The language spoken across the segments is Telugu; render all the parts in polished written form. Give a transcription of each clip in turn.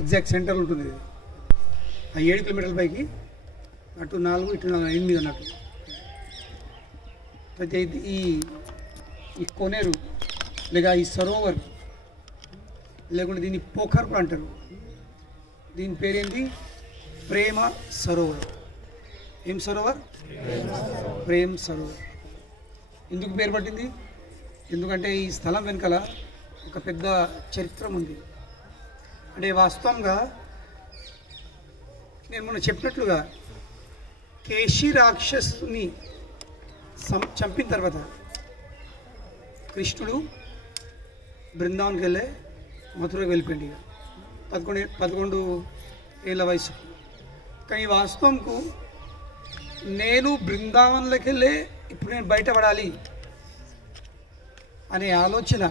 ఎగ్జాక్ట్ సెంటర్ ఉంటుంది ఇది. ఆ 7 కిలోమీటర్ల పైకి అటు 4 ఇటు 8 అన్నట్టు. అయితే ఈ కోనేరు లేక ఈ సరోవర్ లేకుంటే దీన్ని పోఖర్ కూడా అంటారు. దీని పేరేంటి? ప్రేమ సరోవర్. ఏం సరోవర్? ప్రేమ సరోవర్. ఎందుకు పేరు పట్టింది? ఎందుకంటే ఈ స్థలం వెనకాల ఒక పెద్ద చరిత్ర ఉంది. అంటే వాస్తవంగా నేను మొన్న చెప్పినట్లుగా కేశి రాక్షసుని చంపిన తర్వాత కృష్ణుడు బృందావన్కి వెళ్ళే మథురకు వెళ్ళిపోయింది. 11 ఏళ్ళ వయసు. కానీ వాస్తవంకు నేను బృందావన్లోకి వెళ్ళే ఇప్పుడు నేను బయటపడాలి అనే ఆలోచన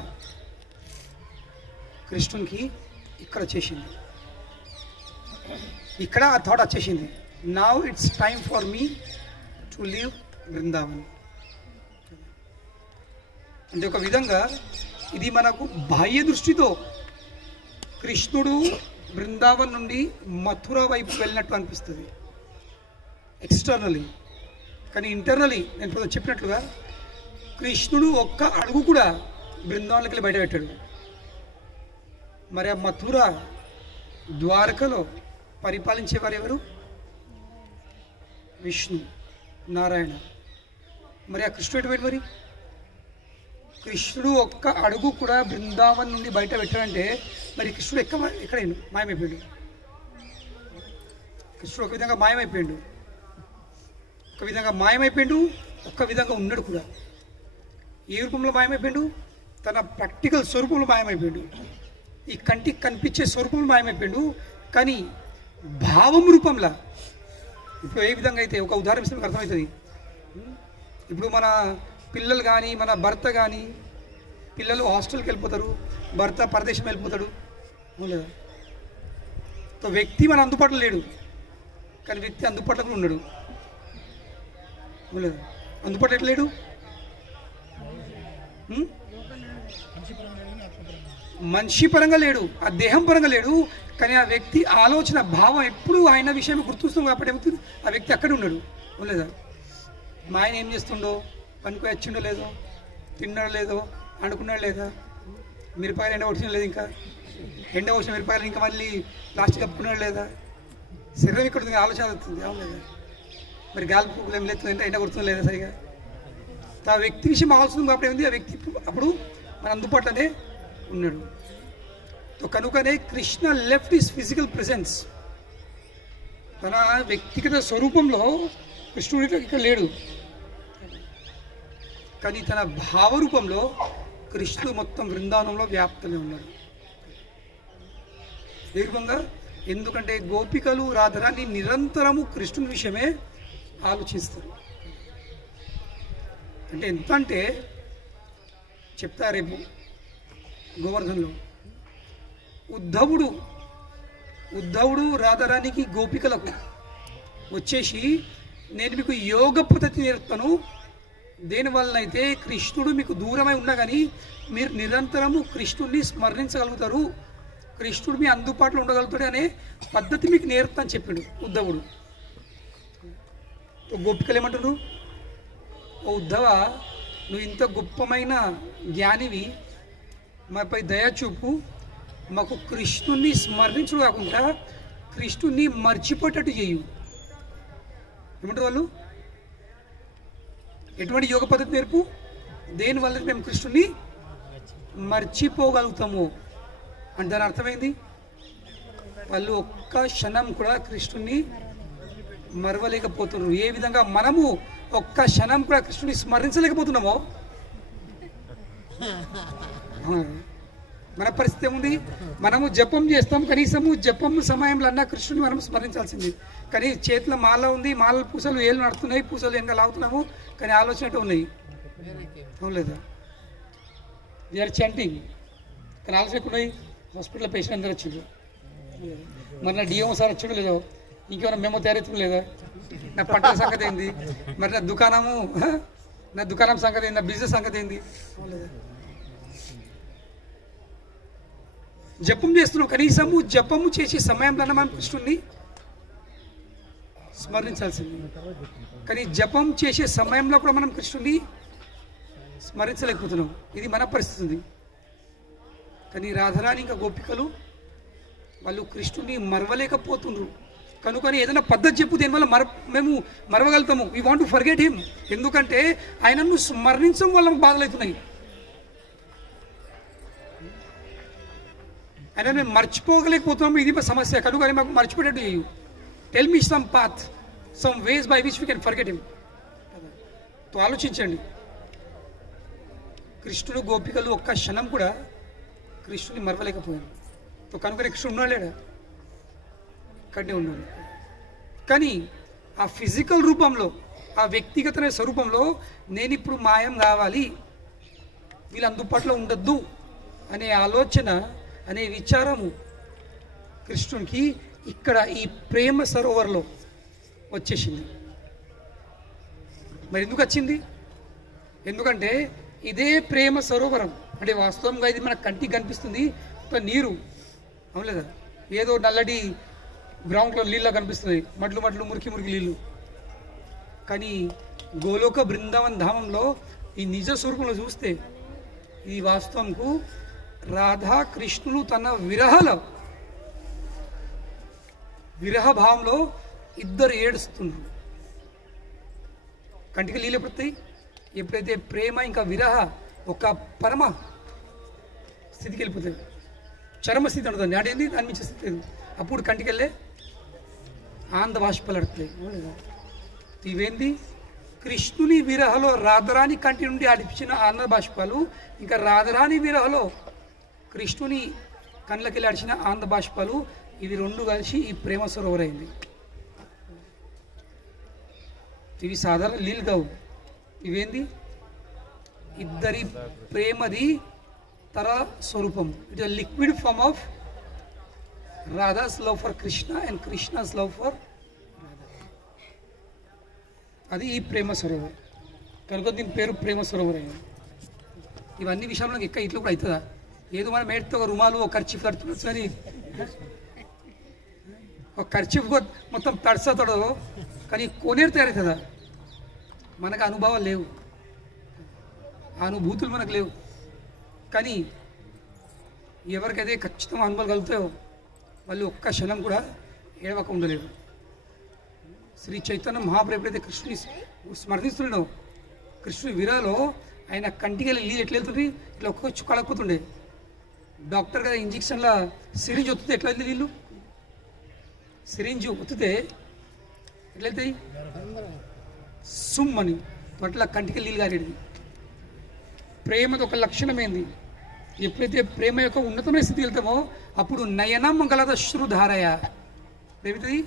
కృష్ణునికి ఇక్కడ వచ్చేసింది. ఇక్కడ ఆ థాట్ వచ్చేసింది, now it's time for me to leave Brindavan. అంటే ఒక విధంగా ఇది మనకు బాహ్య దృష్టితో కృష్ణుడు బృందావన్ నుండి మథుర వైపు వెళ్ళినట్టు అనిపిస్తుంది ఎక్స్టర్నలీ. కానీ ఇంటర్నలీ నేను ఇప్పుడు చెప్పినట్లుగా కృష్ణుడు ఒక్క అడుగు కూడా బృందావన్కి వెళ్ళి బయట పెట్టాడు. మరి ఆ మథుర ద్వారకలో పరిపాలించేవారు ఎవరు? విష్ణు నారాయణ. మరి ఆ కృష్ణుడు ఎటువంటి? మరి కృష్ణుడు ఒక్క అడుగు కూడా బృందావన్ నుండి బయట పెట్టాడంటే మరి కృష్ణుడు ఎక్కడ మాయమైపోయాడు? కృష్ణుడు ఒక విధంగా మాయమైపోయాడు, ఒక్క విధంగా ఉన్నాడు కూడా. ఏ రూపంలో మాయమైపోయాడు? తన ప్రాక్టికల్ స్వరూపంలో మాయమైపోయాడు, ఈ కంటికి కనిపించే స్వరూపంలో మాయమైపోయాడు. కానీ భావం రూపంలో ఇప్పుడు ఏ విధంగా అయితే, ఒక ఉదాహరణ ఇస్తే మీకు అర్థమవుతుంది. ఇప్పుడు మన పిల్లలు కానీ మన భర్త కానీ, పిల్లలు హాస్టల్కి వెళ్ళిపోతారు, భర్త పరదేశం వెళ్ళిపోతాడు లేదా. వ్యక్తి మన అందుబాటులో లేడు, కానీ వ్యక్తి అందుబాటులో ఉన్నాడు లేదా. అందుబాటులో ఎట్లా లేడు? మనిషి పరంగా లేడు, ఆ దేహం పరంగా లేడు, కానీ ఆ వ్యక్తి ఆలోచన భావం ఎప్పుడు ఆయన విషయం గుర్తొస్తుంది కాబట్టి ఏమవుతుంది, ఆ వ్యక్తి అక్కడ ఉన్నాడు లేదా. మా ఆయన ఏం చేస్తుండో, పనికి వచ్చిండో లేదో, తిన్నాడో లేదో, అనుకున్నాడు లేదా, మిరపకాయలు ఎండ వచ్చిన లేదు, ఇంకా ఎండ వచ్చిన మిరపకాయలు ఇంకా మళ్ళీ ప్లాస్టిక్ కప్పుకున్నాడు లేదా, శరీరం ఇక్కడ ఉంది, ఆలోచన అవుతుంది అవును లేదా. మరి గాలి పువ్వులు ఏం లేదు, ఎండ కొడుతుంది లేదా సరిగా. ఆ వ్యక్తి విషయం ఆలోచన కాబట్టి ఏముంది, ఆ వ్యక్తి అప్పుడు మన అందుబాటులోనే ఉన్నాడు. కనుకనే Krishna left his physical presence. తన వ్యక్తిగత స్వరూపంలో కృష్ణుడు ఇక్కడ లేడు, కానీ తన భావరూపంలో కృష్ణుడు మొత్తం బృందావనంలో వ్యాప్తమే ఉన్నాడు. ఏ రూపంగా? ఎందుకంటే గోపికలు రాధరాని నిరంతరము కృష్ణుని విషయమే ఆలోచిస్తారు. అంటే ఎంత అంటే చెప్తా రేపు గోవర్ధన్లో ఉద్ధవుడు రాధారానికి గోపికలకు వచ్చేసి నేను మీకు యోగ పద్ధతి నేర్పుతాను, దేనివల్లనైతే కృష్ణుడు మీకు దూరమై ఉన్నా కానీ మీరు నిరంతరము కృష్ణుడిని స్మరించగలుగుతారు, కృష్ణుడు మీ అందుబాటులో ఉండగలుగుతాడు అనే పద్ధతి మీకు నేర్పుతా అని చెప్పాడు ఉద్ధవుడు. గోపికలు ఏమంటారు? ఓ ఉద్ధవ, నువ్వు ఇంత గొప్పమైన జ్ఞానివి, మాపై దయ చూపు, మాకు కృష్ణుణ్ణి స్మరించడం కాకుండా కృష్ణుణ్ణి మర్చిపోయేటట్టు చేయు. ఏమంటారు వాళ్ళు? ఎటువంటి యోగ పద్ధతి నేర్పు, దేనివల్ల మేము కృష్ణుణ్ణి మర్చిపోగలుగుతాము అంటే దాని అర్థమైంది, వాళ్ళు ఒక్క క్షణం కూడా కృష్ణుణ్ణి మరవలేకపోతున్నారు. ఏ విధంగా మనము ఒక్క క్షణం కూడా కృష్ణుని స్మరించలేకపోతున్నామో మన పరిస్థితి ఏముంది? మనము జపం చేస్తాం, కనీసము జపం సమయంలో అన్నా కృష్ణుని మనం స్మరించాల్సింది. కానీ చేతిలో మాల ఉంది, మాల పూసలు ఏళ్ళు నడుతున్నాయి, పూసలు వెనక లాగుతున్నాము, కానీ ఆలోచనట్టు ఉన్నాయి అవును లేదా. వీఆర్ చాంటింగ్, కానీ ఆలోచన ఉన్నాయి. హాస్పిటల్లో పేషెంట్ అందరూ వచ్చిండు, మరి నా డిఎం సార్ వచ్చాడు లేదో, ఇంకేమైనా మేము తయారవుతుంది లేదా, నా పంటల సంగతి ఏంది, మరి నా దుకాణం సంగతి ఏంది, నా బిజినెస్ సంగతి ఏంది. జపం చేస్తున్నాం, కనీసము జపము చేసే సమయంలో మనం కృష్ణుడిని స్మరించాల్సింది. కానీ జపం చేసే సమయంలో కూడా మనం కృష్ణుడిని స్మరించలేకపోతున్నాం. ఇది మన పరిస్థితి. కానీ రాధారాణి ఇంకా గోపికలు వాళ్ళు కృష్ణుడిని మరవలేకపోతున్నారు. కనుకని ఏదైనా పద్ధతి చెప్పు, దీనివల్ల మేము మరవగలుగుతాము. We want to forget him. ఎందుకంటే ఆయనను స్మరించడం వల్ల బాధలు అవుతున్నాయి. ఆయన మేము మర్చిపోగలేకపోతున్నాము. ఇది సమస్య. కనుక మాకు మర్చిపోయేటట్టు చేయు. Tell me some path, some ways by which we can forget him. తో ఆలోచించండి. కృష్ణుడు గోపికలు ఒక్క క్షణం కూడా కృష్ణుని మరవలేకపోయారు. తో కనుక కృష్ణుడు ఉన్నాడా? ఇక్కడనే ఉన్నాడు. కానీ ఆ ఫిజికల్ రూపంలో, ఆ వ్యక్తిగత స్వరూపంలో నేను ఇప్పుడు మాయం కావాలి, వీళ్ళు అందుబాటులో ఉండొద్దు అనే ఆలోచన, అనే విచారము కృష్ణునికి ఇక్కడ ఈ ప్రేమ సరోవర్లో వచ్చేసింది. మరి ఎందుకు వచ్చింది? ఎందుకంటే ఇదే ప్రేమ సరోవరం అంటే వాస్తవంగా ఇది మన కంటికి కనిపిస్తుంది ఒక నీరు, అవును లేదా? ఏదో నల్లటి గ్రౌండ్లో నీళ్ళ కనిపిస్తుంది, మడ్లు మడ్లు మురికి మురికి నీళ్ళు. కానీ గోలోక బృందావన్ ధామంలో ఈ నిజ స్వరూపంలో చూస్తే ఈ వాస్తవంకు రాధా కృష్ణులు తన విరహ భావంలో ఇద్దరు ఏడుస్తున్నారు. కంటికి నీళ్ళు ఎప్పుడతాయి? ఎప్పుడైతే ప్రేమ ఇంకా విరహ ఒక పరమ స్థితికి వెళ్ళిపోతుంది, చరమ స్థితి ఉంటుంది. అదేంటి దాని మించి స్థితి లేదు. అప్పుడు కంటికి వెళ్ళే ఆనంద బాష్పాలు అడుగుతాయి. ఇవేంది? కృష్ణుని విరహలో రాధరాని కంటి నుండి అడిపించిన ఆనంద బాష్పాలు, ఇంకా రాధరాని విరహలో కృష్ణుని కళ్ళకెళ్ళి అడిచిన ఆనంద బాష్పాలు, ఇవి రెండు కలిసి ఈ ప్రేమ సరోవరైంది. ఇవి సాధారణ నీళ్ళు కావు. ఇవేంది? ఇద్దరి ప్రేమది తర స్వరూపం. It is liquid form of Radha's love for Krishna and Krishna's love for Radha. అది ఈ ప్రేమ సరోవర్. కనుక దీని పేరు ప్రేమ సరోవర్ అయింది. ఇవన్నీ విషయాలు నాకు ఇట్లా కూడా అవుతుందా? ఏదో మనం మేడితే ఒక రుమాలు, ఒక ఖర్చీఫ్ తడుతుండొచ్చు, కానీ ఒక ఖర్చీఫ్ మొత్తం తడసతడు, కానీ కోనేరు తయారవుతుందా? మనకు అనుభవాలు లేవు, ఆ అనుభూతులు మనకు లేవు. కానీ ఎవరికైతే ఖచ్చితంగా అనుభవాలు కలుగుతాయో వాళ్ళు ఒక్క క్షణం కూడా ఏడవక ఉండలేరు. శ్రీ చైతన్య మహాప్రభు ఎప్పుడైతే కృష్ణుని స్మరణిస్తున్నాడో, కృష్ణుని విరాలో ఆయన కంటికి వెళ్ళి నీళ్ళు ఎట్లా వెళ్తుంది? ఇట్లా ఒక్క చుక్కడకపోతుండే. డాక్టర్ గారు ఇంజక్షన్ల సిరింజ్ ఒత్తితే ఎట్లా వెళ్తుంది నీళ్ళు? సిరింజ్ ఒత్తితే ఎట్లా వెళ్తాయి? సుమ్ అని అట్లా కంటికి నీళ్ళు కారేది. ప్రేమది ఒక లక్షణం ఏంది? ఎప్పుడైతే ప్రేమ యొక్క ఉన్నతమైన స్థితికి వెళ్తామో అప్పుడు నయనం గలద శ్రుధారయ ఏమిటది?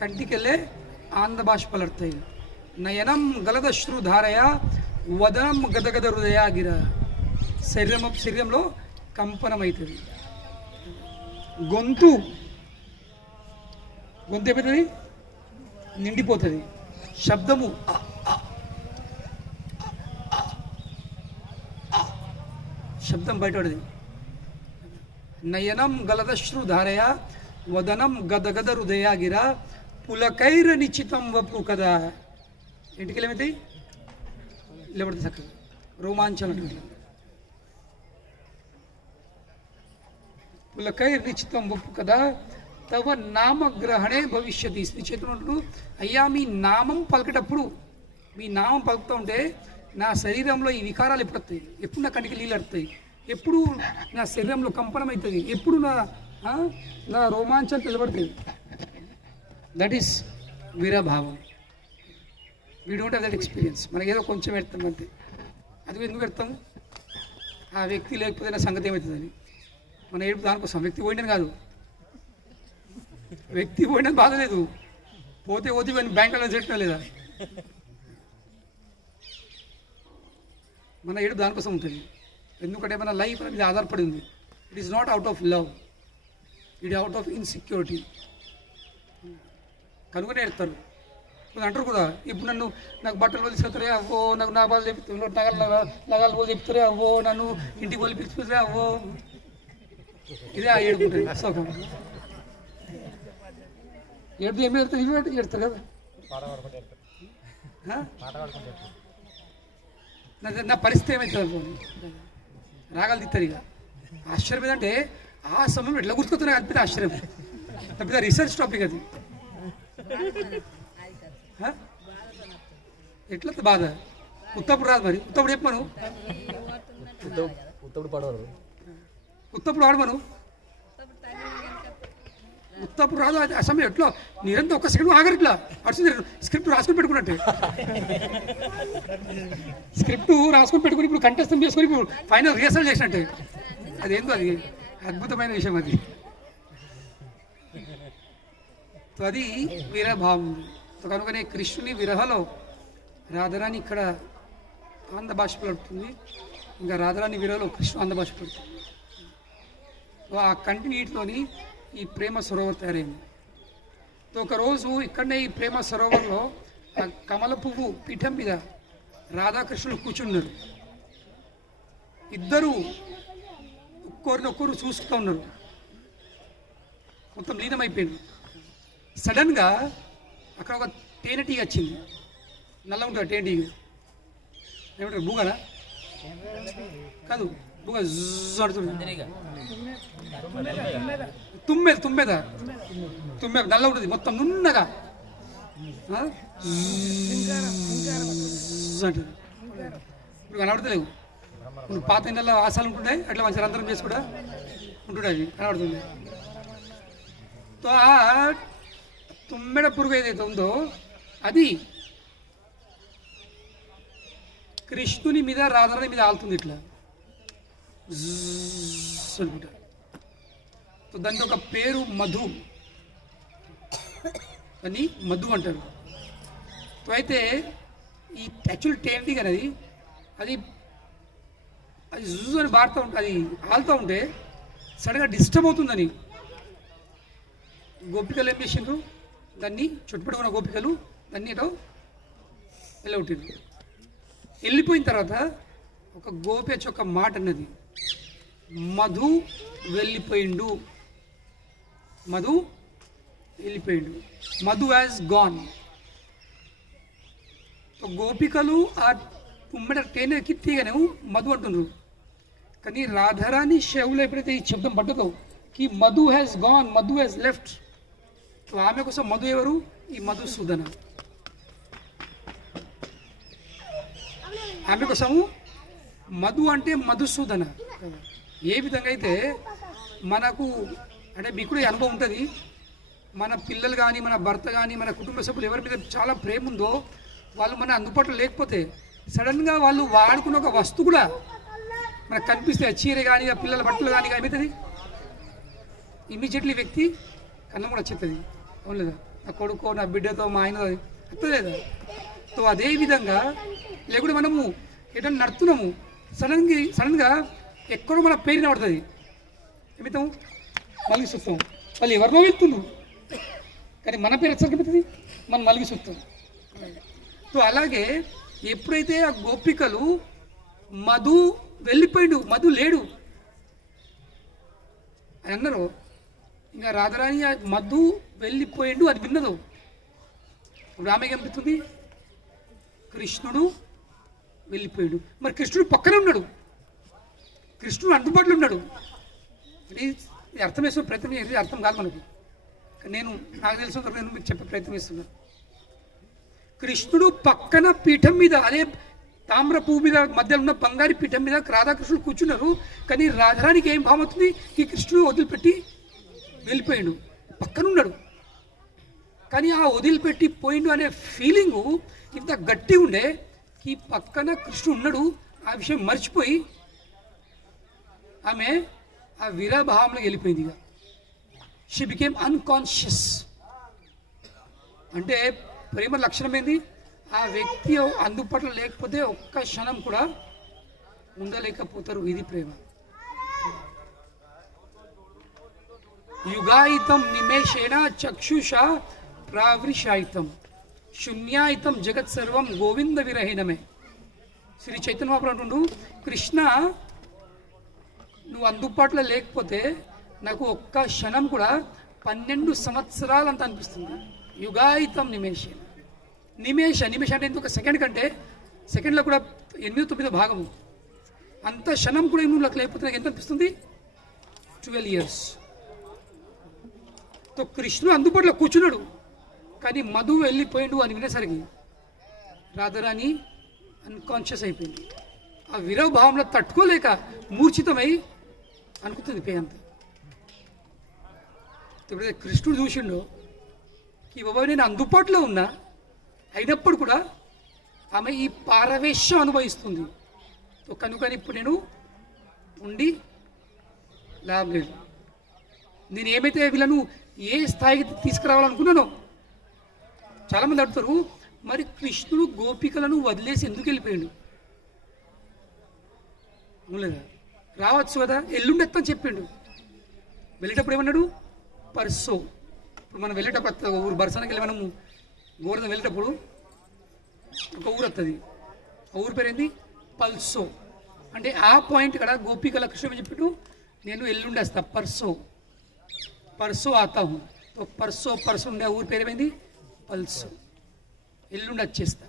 కంటికి వెళ్ళే ఆనంద బాష్పాలు పడతాయి. నయనం గలద శ్రుధారయ వదనం గదగద హృదయాగిర. శరీరంలో కంపనం అవుతుంది. గొంతు ఏమవుతుంది? నిండిపోతుంది. శబ్దము శబ్దం బయటపడది. నయనం గలదశ్రుధారయ వదనం గదగద హృదయాగిర పులకైర నిశ్చితం వపు కదా. ఇంటికి ఏమవుతాయి? లేబడుతుంది చక్కగా రోమాంచనం. పులకైర నిశ్చితం వపు కదా తవ నామగ్రహణే భవిష్యతి. శ్రీ చైతన్యుడు అయ్యా మీ నామం పలికేటప్పుడు, మీ నామం పలుకుతూ ఉంటే నా శరీరంలో ఈ వికారాలు ఎప్పుడు వస్తాయి? ఎప్పుడు నా కంటికి నీళ్ళు అడుతాయి? ఎప్పుడు నా శరీరంలో కంపనం అవుతుంది? ఎప్పుడు నా రోమాంచం నిలబడుతుంది? దట్ ఈస్ వీరభావం. We don't have that experience. మనకి ఏదో కొంచెం పెడతాం అంతే. అది ఎందుకు పెడతాము? ఆ వ్యక్తి లేకపోతే నా సంగతి ఏమవుతుందని. మన ఏడుపు దానికోసం. వ్యక్తి పోయిందని కాదు, వ్యక్తి పోయినది బాధలేదు, పోతే బ్యాంకులో చేయటం లేదా? మన ఏడుపు దానికోసం ఉంటుంది. ఎందుకంటే మన లైఫ్ అనేది ఆధారపడి ఉంది. It is not out of love, it out of insecurity. కనుగొనే ఎడతారు. అంటారు కూడా, ఇప్పుడు నాకు బట్టలు తీసుకెళ్తారే అవ్వో, నాకు నాబాలు చెప్తారు, నగలు పోలు చెప్తారే అవ్వో, నన్ను ఇంటికి పోలి పిలిచిపోతారే అవ్వో. ఇదే ఆ ఏడుపు ఉంటుంది సుఖం. ఏడుపు ఏమి ఏడుతుంది, ఇవి ఏడుతారు కదా. నా పరిస్థితి ఏమవుతుంది, రాగాలు తిస్తారు ఇక. ఆశ్చర్యం ఏంటంటే ఆ సమయం ఎట్లా గుర్తుకొస్తున్నాయి అనిపితే ఆశ్చర్యం. పెద్ద రీసెర్చ్ టాపిక్ అది. ఎట్లా బాధ, ఉత్తప్పుడు రాదు మరి. ఉత్తప్పుడు చెప్పమను, ఉత్తప్పుడు ఆడమను. ఉత్తప్పుడు రాదు ఆ సమయం. ఎట్లా నీరంతా ఒక్క సెకండ్ ఆగరు, ఇట్లా అడుస్తుంది. స్క్రిప్ట్ రాసుకొని పెట్టుకున్నట్టే, స్క్రిప్ట్ రాసుకొని పెట్టుకుని ఇప్పుడు కంటెస్టం చేసుకొని ఇప్పుడు ఫైనల్ రిహర్సల్ చేసినట్టే. అదేందో అది అద్భుతమైన విషయం అది. అది విరహభావం. కనుకనే కృష్ణుని విరహలో రాధారాణి ఇక్కడ ఆంధ్ర భాష పడుతుంది, ఇంకా రాధారాణి విరహలో కృష్ణ ఆంధ్ర భాష పడుతుంది. ఆ కంటిన్యూటీలోని ఈ ప్రేమ సరోవర్ తయారైంది. ఒకరోజు ఇక్కడనే ఈ ప్రేమ సరోవర్లో ఆ కమల పువ్వు పీఠం మీద రాధాకృష్ణులు కూర్చున్నారు. ఇద్దరు ఒక్కరినొక్కరు చూస్తూ ఉన్నారు, మొత్తం లీనమైపోయింది. సడన్గా అక్కడ ఒక తేనెటీగ వచ్చింది. నల్ల ఉంటుంది తేనెటీగ, ఏమంటారు బూగనా కాదు, బూగ ఆడుతుంది. తుమ్మెద తుమ్మెద తుమ్మెద నల్ల ఉంటుంది మొత్తం నున్నగా అంటుంది. ఇప్పుడు కనబడతలేవు. పాత నెల ఆశాలు ఉంటుంటాయి, అట్లా మంచి రంధ్రం చేసి కూడా ఉంటుంటాయి, కనబడుతుంది. ఆ తుమ్మెడ పురుగు ఏదైతే ఉందో అది కృష్ణుని మీద రాధారాణి మీద ఆలుతుంది ఇట్లా అనుకుంటా. దానికి ఒక పేరు మధు అని, మధు అంటారు. అయితే ఈ యాక్చువల్ టేంటి కానీ అది అది జూజు అని బారుతూ ఉంటుంది, అది ఆలుతూ ఉంటే సడన్గా డిస్టర్బ్ అవుతుందని గోపికలు ఏం చేసిండ్రు, దాన్ని చుట్టుపట్టుకున్న గోపికలు దాన్ని ఏదో వెళ్ళగొట్టిండ్రు. వెళ్ళిపోయిన తర్వాత ఒక గోపి వచ్చి ఒక మాట అన్నది, మధు వెళ్ళిపోయిండు, మధు వెళ్ళిపోయిండు, మధు హ్యాస్ గాన్. గోపికలు ఆ ఉమ్మడి తేనెకి తీగనే మధు అంటున్నారు. కానీ రాధారాణి షెవులో ఎప్పుడైతే ఈ శబ్దం పడ్డదో కి Madhu has gone, Madhu has left, ఆమె కోసం మధు ఎవరు, ఈ మధుసూదన. ఆమె కోసము మధు అంటే మధుసూదన. ఏ విధంగా అయితే మనకు అంటే మీకు కూడా అనుభవం ఉంటుంది, మన పిల్లలు కానీ మన భర్త కానీ మన కుటుంబ సభ్యులు ఎవరి మీద చాలా ప్రేమ ఉందో వాళ్ళు మన అందుబాటులో లేకపోతే సడన్గా వాళ్ళు వాడుకున్న ఒక వస్తువు కూడా మనకు కనిపిస్తే, చీర కానీ ఆ పిల్లల బట్టలు కానీ ఏమవుతుంది, ఇమీడియట్లీ వ్యక్తి కన్నం కూడా వచ్చేస్తుంది. అవును లేదా, నా కొడుకో నా బిడ్డతో మా ఆయన అర్థం లేదా. సో అదేవిధంగా లేకుంటే మనము ఎటన్నా నడుతున్నాము, సడన్గా ఎక్కడో మన పేరున పడుతుంది, ఏమితాము మలిగి చూస్తాం, వాళ్ళు ఎవరినో వెళ్తున్నాం కానీ మన పేరు ఎచ్చరికవుతుంది, మనం మలిగి చూస్తాం. సో అలాగే ఎప్పుడైతే ఆ గోపికలు మధు వెళ్ళిపోయిండు, మధు లేడు అని అన్నారు, ఇంకా రాధారాణి మధు వెళ్ళిపోయిండు అని విన్నదు. ఇప్పుడు ఆమెకి అనిపిస్తుంది కృష్ణుడు వెళ్ళిపోయాడు. మరి కృష్ణుడు పక్కనే ఉన్నాడు, కృష్ణుడు అందుబాటులో ఉన్నాడు. ఇది అర్థం వేసే ప్రయత్నం చేసి అర్థం కాదు మనకు. నేను నాకు తెలిసిన నేను మీకు చెప్పే ప్రయత్నం చేస్తున్నాను. కృష్ణుడు పక్కన పీఠం మీద, అదే తామ్ర పువ్వు మీద మధ్యలో ఉన్న బంగారు పీఠం మీద రాధాకృష్ణుడు కూర్చున్నారు. కానీ రాధారానికి ఏం భావం అవుతుంది, ఈ కృష్ణుడు వదిలిపెట్టి వెళ్ళిపోయాడు, పక్కన ఉన్నాడు. కానీ ఆ వదిలిపెట్టి పోయిండు అనే ఫీలింగు ఇంత గట్టి ఉండే ఈ పక్కన కృష్ణుడు ఉన్నాడు ఆ విషయం మర్చిపోయి ఆమె ఆ విరభావంలోకి వెళ్ళిపోయింది. ఇక షీ బికేమ్ అన్కాన్షియస్. అంటే ప్రేమ లక్షణం ఏంది, ఆ వ్యక్తి అందుబాటులో లేకపోతే ఒక్క క్షణం కూడా ఉండలేకపోతారు. ఇది ప్రేమ. యుగాయితం నిమేషేణ చక్షుష ప్రావృషాయితం శూన్యాయితం జగత్ సర్వం గోవింద విరహీనమే. శ్రీ చైతన్య మహాప్రభుడు, కృష్ణ నువ్వు అందుబాటులో లేకపోతే నాకు ఒక్క క్షణం కూడా 12 సంవత్సరాలు అంత అనిపిస్తుంది. యుగాయితం నిమేషేన. నిమేష అంటే ఎందుకు? సెకండ్ కంటే సెకండ్లో కూడా 8/9 భాగము. అంత క్షణం కూడా ఏమి నాకు లేకపోతే నాకు ఎంత అనిపిస్తుంది? 12 years. తో కృష్ణుడు అందుబాటులో కూర్చున్నాడు, కానీ మధు వెళ్ళిపోయిండు అని వినేసరికి రాధారాణి అన్కాన్షియస్ అయిపోయింది. ఆ విరవ భావంలో తట్టుకోలేక మూర్ఛితమై అనుకుతుంది పే అంత. ఎప్పుడైతే కృష్ణుడు చూసిండో ఈ బాబా నేను అందుబాటులో ఉన్నా, అయినప్పుడు కూడా ఆమె ఈ పారవేశ్యం అనుభవిస్తుంది. కనుకని ఇప్పుడు నేను ఉండి లాభం లేదు. నేను ఏమైతే వీళ్ళను ఏ స్థాయికి తీసుకురావాలనుకున్నానో, చాలామంది అడుగుతారు మరి కృష్ణుడు గోపికలను వదిలేసి ఎందుకు వెళ్ళిపోయాడు? లేదా రావచ్చు కదా, ఎల్లుండెత్తని చెప్పిండు. వెళ్ళేటప్పుడు ఏమన్నాడు? పర్సో. ఇప్పుడు మనం వెళ్ళేటప్పుడు ఊరు బర్సానికి వెళ్ళి మనము గోవర్ధన వెళ్ళేటప్పుడు ఒక ఊరు వస్తుంది. ఆ ఊరి పేరు ఏంది? పల్సో. అంటే ఆ పాయింట్ ఇక్కడ గోపికల కృష్ణ చెప్పిండు నేను ఎల్లుండి వస్తా, పర్సో ఆతాహు. పర్సో ఉండే ఊరి పేరు ఏమైంది? పల్సో. ఎల్లుండి వచ్చేస్తా,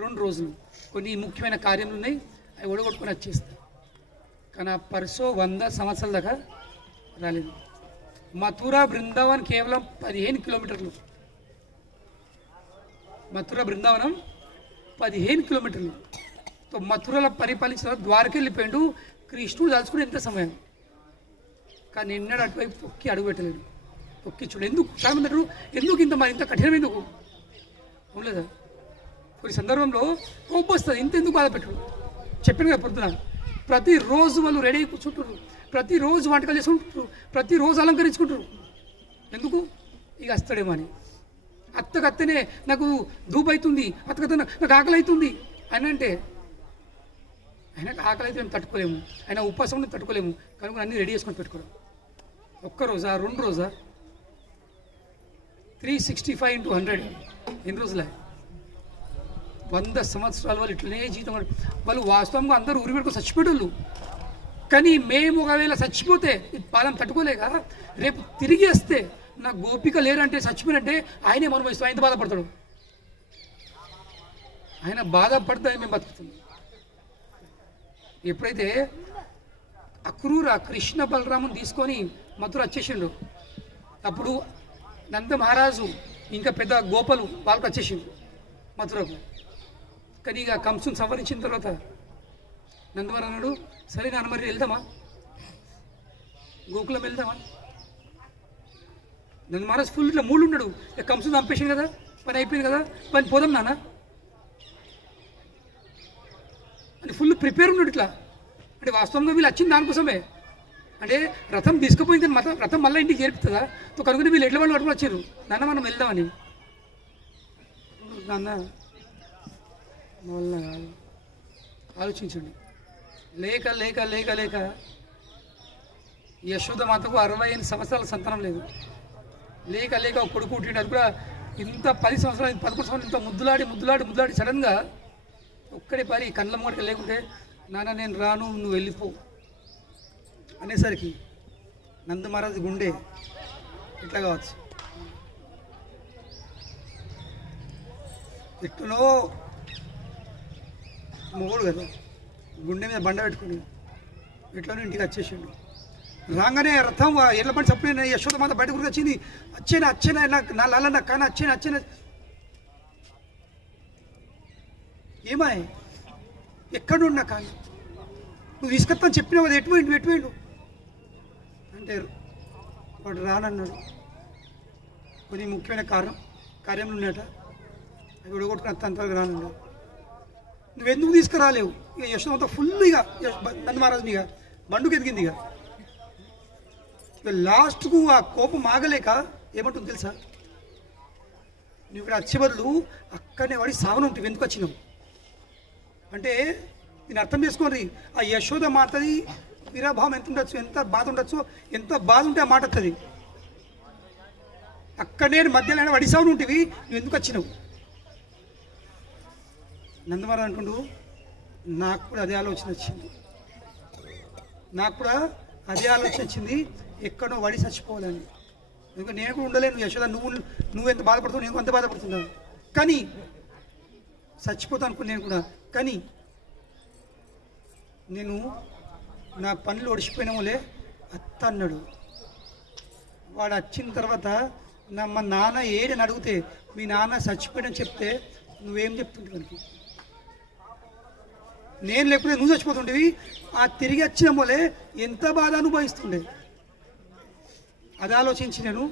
2 రోజులు. కొన్ని ముఖ్యమైన కార్యములు ఉన్నాయి, అవి ఒడగొట్టుకొని వచ్చేస్తా. కానీ ఆ పర్సో 100 సంవత్సరాల దాకా రాలేదు. మథురా బృందావన్ కేవలం 15 కిలోమీటర్లు. మథురా బృందావనం 15 కిలోమీటర్లు. మథురలో పరిపాలించిన ద్వారకి వెళ్ళిపోయాడు. కృష్ణుడు దాల్చుకుని ఎంత సమయం, కానీ ఎన్నడూ అటువైపు తొక్కి అడుగు పెట్టలేడు. తొక్కి చూడు ఎందుకు? చాలామంది అంటారు ఎందుకు ఇంత కఠినం ఎందుకు? అవునలేదా? కొన్ని సందర్భంలో కోపం వస్తుంది, ఇంతెందుకు బాధ పెట్టడు? చెప్పాను కదా పొద్దున, ప్రతిరోజు వాళ్ళు రెడీ అయి కూర్చుంటారు, ప్రతిరోజు వంటకాలు చేసుకుంటారు, ప్రతిరోజు అలంకరించుకుంటారు. ఎందుకు? ఇక వస్తాడేమో అని. అత్తనే నాకు ధూపు అవుతుంది, అత్తకత్త నాకు ఆకలి అవుతుంది అని అంటే, ఆయనకు ఆకలి అయితే మేము తట్టుకోలేము, ఆయన ఉపాసం తట్టుకోలేము, కనుక అన్నీ రెడీ చేసుకొని పెట్టుకోవడం. 1 రోజా 2 రోజా? 365 into 100 ఎన్ని రోజులే? 100 సంవత్సరాలు వాళ్ళు ఇట్లనే జీవితం. వాళ్ళు వాస్తవంగా అందరూ ఊరి పెట్టుకుని చచ్చిపోయేవాళ్ళు. కానీ మేము ఒకవేళ చచ్చిపోతే ఈ పాలన తట్టుకోలేక రేపు తిరిగి వస్తే నా గోపిక లేరంటే చచ్చిపోయినంటే ఆయనే అనుభవిస్తాం. ఆయన బాధపడతాడు, ఆయన బాధపడితే మేము బతుకుతాం. ఎప్పుడైతే అక్రూర కృష్ణ బలరాముని తీసుకొని మథుర వచ్చేసిండు, అప్పుడు నంద మహారాజు ఇంకా పెద్ద గోపలు వాళ్ళకి వచ్చేసిండు మథురకు. కానీ ఇక కంసుని సంవరించిన తర్వాత నందమహారాజు అన్నాడు, సరే నాన్న మరి వెళ్దామా, గోకులం వెళ్దామా? నంద మహారాజు ఫుల్ ఇట్లా మూడు ఉన్నాడు, ఇక కంసుని చంపేసింది కదా, పని అయిపోయింది కదా, పని పోదాం నాన్న అని ఫుల్ ప్రిపేర్ ఉన్నాడు. ఇట్లా అంటే వాస్తవంగా వీళ్ళు వచ్చింది దానికోసమే. అంటే రథం తీసుకుపోయింది, రథం మళ్ళీ ఇంటికి చేరుపుతుందా? తో కనుక వీళ్ళు ఎట్ల వాళ్ళు పట్టుకుని వచ్చారు, నాన్న మనం వెళ్దామని. నాన్న వల్ల కాదు, ఆలోచించండి. లేక లేక లేక లేక యశోద మాతకు 65 సంవత్సరాల సంతానం లేదు. లేక లేక ఒక కొడుకు పుట్టిండు, అది కూడా ఇంత 10 సంవత్సరాలు 11 సంవత్సరాలు ఇంత ముద్దులాడి సడన్గా ఒక్కడే పారి కళ్ళ మూడక లేకుంటే నాన్న నేను రాను నువ్వు వెళ్ళిపో అనేసరికి నంద మహారాజు గుండె ఇట్లా కావచ్చు. ఎట్టునో మొగుడు కదా, గుండె మీద బండ పెట్టుకుని ఎట్లనో ఇంటికి వచ్చేసిండు. రాగానే రథం ఎట్ల పడి చప్పుడు యశోద మాత బయట గురించి వచ్చింది. వచ్చేనా నా లాలన్న కానీ వచ్చేనా ఏమాయ్ ఎక్కడున్నా కానీ నువ్వు తీసుకొస్తాను చెప్పినావు కదా, ఎటుపోయిండు అంటే వాడు రానన్నాడు. కొన్ని ముఖ్యమైన కార్యంలో ఉన్నాయట, అవి విడగొట్టుకుని అంతవరకు రానన్నాడు. నువ్వెందుకు తీసుకురాలేవు? ఇక యశోదంతా ఫుల్ ఇక నంద మహారాజుని ఇక బండుకు ఎదిగింది. ఇక లాస్ట్కు ఆ కోపం ఆగలేక ఏమంటుంది తెలుసా, నువ్వు ఇక్కడ వచ్చే బదులు అక్కడనే వాడి సావన ఉంటుంది, ఎందుకు వచ్చినావు అంటే నేను అర్థం చేసుకోండి. ఆ యశోద మాటది వీరాభావం ఎంత ఉండొచ్చు, ఎంత బాధ ఉండొచ్చు, ఎంత బాధ ఉంటే ఆ మాట వస్తుంది. అక్కడనే మధ్యలో వాడి సావన ఉంటుంది, నువ్వు ఎందుకు వచ్చినావు? నందమహారాజు అనుకుంటూ నాకు కూడా అదే ఆలోచన వచ్చింది. ఎక్కడో వడి చచ్చిపోవాలని. ఎందుకంటే నేను కూడా ఉండలేను యశోద, నువ్వెంత బాధపడుతున్నావు నేను అంత బాధపడుతున్నా. కానీ చచ్చిపోతా అనుకుని నేను కూడా. కానీ నేను నా పనులు ఒడిచిపోయినామోలే అత్త అన్నాడు. వాడు వచ్చిన తర్వాత మా నాన్న ఏడని అడిగితే మీ నాన్న చచ్చిపోయాడని చెప్తే నువ్వేం చెప్తుంటే మనకి? నేను లేకపోతే నువ్వు చచ్చిపోతుండేవి. ఆ తిరిగి వచ్చిన పోలే ఎంత బాధ అనుభవిస్తుండే. అది ఆలోచించి నేను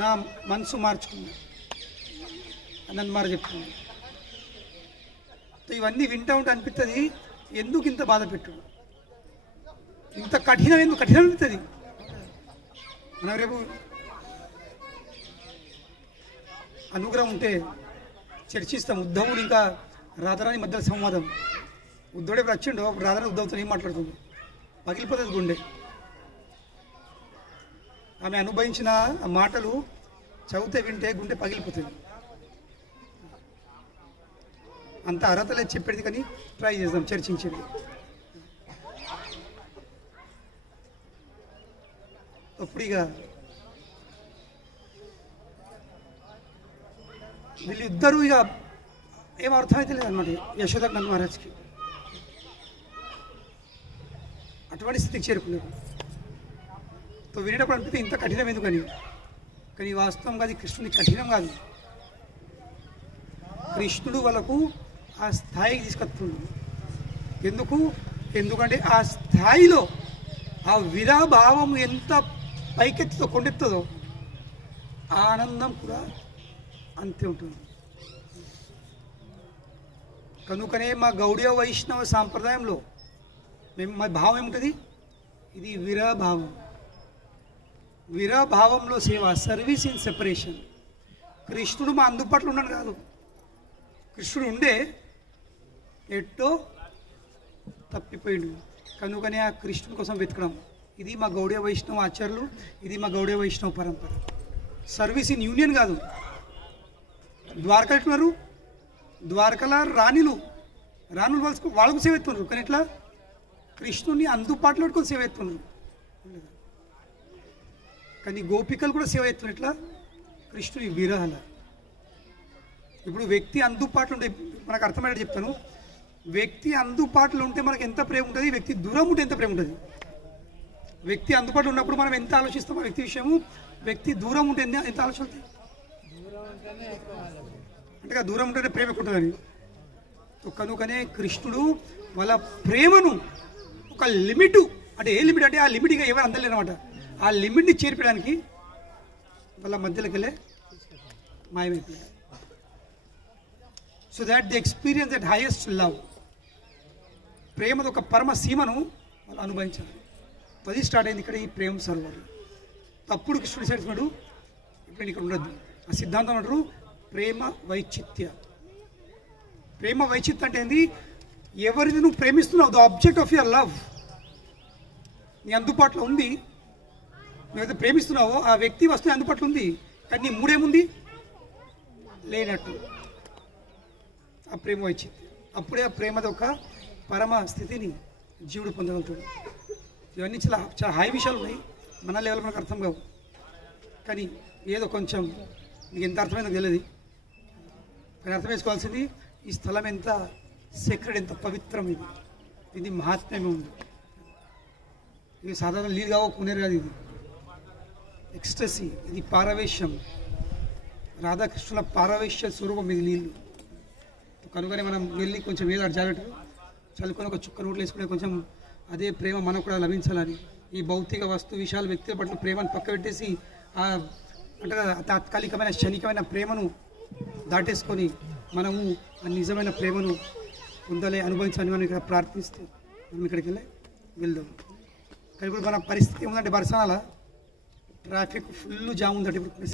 నా మనసు మార్చుకున్నా. నన్ను మాట చెప్తున్నా. ఇవన్నీ వింటూ ఉంటే అనిపిస్తుంది ఎందుకు ఇంత బాధ పెట్టు, ఇంత కఠినం ఎందుకు కఠినం అనిపిస్తుంది. మనం రేపు అనుగ్రహం ఉంటే చర్చిస్తాం. ఉద్ధవుడు ఇంకా రాధారాణి మధ్యలో సంవాదం. ఉద్ధవుడు ఎప్పుడు వచ్చిండో అప్పుడు రాధారాణి ఉద్ధవుతో ఏం మాట్లాడుతుంది, పగిలిపోతుంది గుండె. ఆమె అనుభవించిన ఆ మాటలు చదివితే వింటే గుండె పగిలిపోతుంది. అంత అర్హత లేదు చెప్పేది, కానీ ట్రై చేద్దాం చర్చించేది. అప్పుడు ఇక వీళ్ళిద్దరూ ఇక ఏం అర్థమైతే లేదన్నమాట యశోద నంద మహారాజ్కి. అటువంటి స్థితికి చేరుకున్నారు. వినేటప్పుడు అనిపిస్తే ఇంత కఠినం ఎందుకని. కానీ వాస్తవంగా అది కృష్ణుని కఠినం కాదు. కృష్ణుడు వాళ్ళకు ఆ స్థాయికి తీసుకొస్తుంది. ఎందుకంటే ఆ స్థాయిలో ఆ విరాభావం ఎంత పైకెత్తుతో కొండెత్తుందో ఆనందం కూడా అంతే ఉంటుంది. కనుకనే మా గౌడీయ వైష్ణవ సాంప్రదాయంలో మా భావం ఏముంటుంది, ఇది విరాభావం. విరాభావంలో సేవ, సర్వీస్ ఇన్ సెపరేషన్. కృష్ణుడు మా అందుబాటులో ఉన్నాడు కాదు, కృష్ణుడు ఉండే ఎట్టో తప్పిపోయిండు. కనుకనే ఆ కృష్ణుడి కోసం వెతకడం, ఇది మా గౌడీయ వైష్ణవ ఆచార్యులు, ఇది మా గౌడీయ వైష్ణవ పరంపర. సర్వీస్ ఇన్ యూనియన్ కాదు. ద్వారకా ఎట్టున్నారు, ద్వారకల రాణులు వాళ్ళకు సేవ ఎత్తున్నారు. కానీ ఎట్లా కృష్ణుడిని అందుబాటులో పెట్టుకొని సేవ ఎత్తున్నారు. కానీ గోపికలు కూడా సేవ ఎత్తున్నారు. ఎట్లా కృష్ణుని విరహాల. ఇప్పుడు వ్యక్తి అందుబాటులో ఉంటే మనకు అర్థమయ్యేది చెప్తాను. వ్యక్తి అందుబాటులో ఉంటే మనకు ఎంత ప్రేమ ఉంటుంది, వ్యక్తి దూరం ఉంటే ఎంత ప్రేమ ఉంటుంది. వ్యక్తి అందుబాటులో ఉన్నప్పుడు మనం ఎంత ఆలోచిస్తాం ఆ వ్యక్తి విషయము, వ్యక్తి దూరం ఉంటే ఎంత ఆలోచిస్తుంది. అంటే దూరం ఉంటేనే ప్రేమ ఎక్కువ ఉంటుందని. కనుకనే కృష్ణుడు వాళ్ళ ప్రేమను ఒక లిమిట్, అంటే ఏ లిమిట్ అంటే ఆ లిమిట్ ఇక ఎవరు అందలేనమాట, ఆ లిమిట్ని చేర్పడానికి వాళ్ళ మధ్యలోకి వెళ్ళే మాయమైపోయాడు. So that the experience that highest love. ప్రేమది ఒక పరమ సీమను వాళ్ళు అనుభవించాలి. అది స్టార్ట్ అయింది ఇక్కడ ఈ ప్రేమ సర్వర్. తప్పుడు కృష్ణుడు చేస్తున్నాడు. ఇప్పుడు ఇక్కడ ఉండద్దు. ఆ సిద్ధాంతం అంటారు ప్రేమ వైచిత్య. ప్రేమ వైచిత్యం అంటే ఏంది, ఎవరిని నువ్వు ప్రేమిస్తున్నావు, the object of your love నీ అందుబాటులో ఉంది. నువ్వైతే ప్రేమిస్తున్నావో ఆ వ్యక్తి వస్తువు అందుబాటులో ఉంది, కానీ నీ మూడేముంది లేనట్టు. ఆ ప్రేమ వైచిత్యం. అప్పుడే ఆ ప్రేమది ఒక పరమ స్థితిని జీవుడు పొందగలుగుతాడు. ఇవన్నీ చాలా హై విషయాలు ఉన్నాయి, మన లెవెల్ మనకు అర్థం కావు. కానీ ఏదో కొంచెం నీకు ఎంత అర్థమైందో తెలియదు. కానీ అర్థం చేసుకోవాల్సింది ఈ స్థలం ఎంత సెక్రెడ్, ఎంత పవిత్రం. ఇది మహాత్మ్యమే ఉంది. ఇది సాధారణ నీళ్ళు కావు, కునేరు కాదు. ఇది ఎక్స్టసీ, ఇది పారవేశ్యం. రాధాకృష్ణుల పారవేశ్య స్వరూపం ఇది నీళ్ళు. కనుకనే మనం వెళ్ళి కొంచెం ఏదో జాగ్రత్త చల్లుకొని ఒక చుక్క నోట్లు వేసుకునే కొంచెం అదే ప్రేమ మనకు కూడా లభించాలని. ఈ భౌతిక వస్తు విషయాలు వ్యక్తుల పట్ల ప్రేమను పక్క పెట్టేసి అంటే తాత్కాలికమైన క్షణికమైన ప్రేమను దాటేసుకొని మనము ఆ నిజమైన ప్రేమను పొందాలి, అనుభవించాలని మనం ఇక్కడ ప్రార్థిస్తూ మనం ఇక్కడికి వెళ్దాం. కానీ ఇప్పుడు మన పరిస్థితి ఏముందంటే బర్సనాల ట్రాఫిక్ ఫుల్ జామ్ ఉందంటే ఇప్పుడు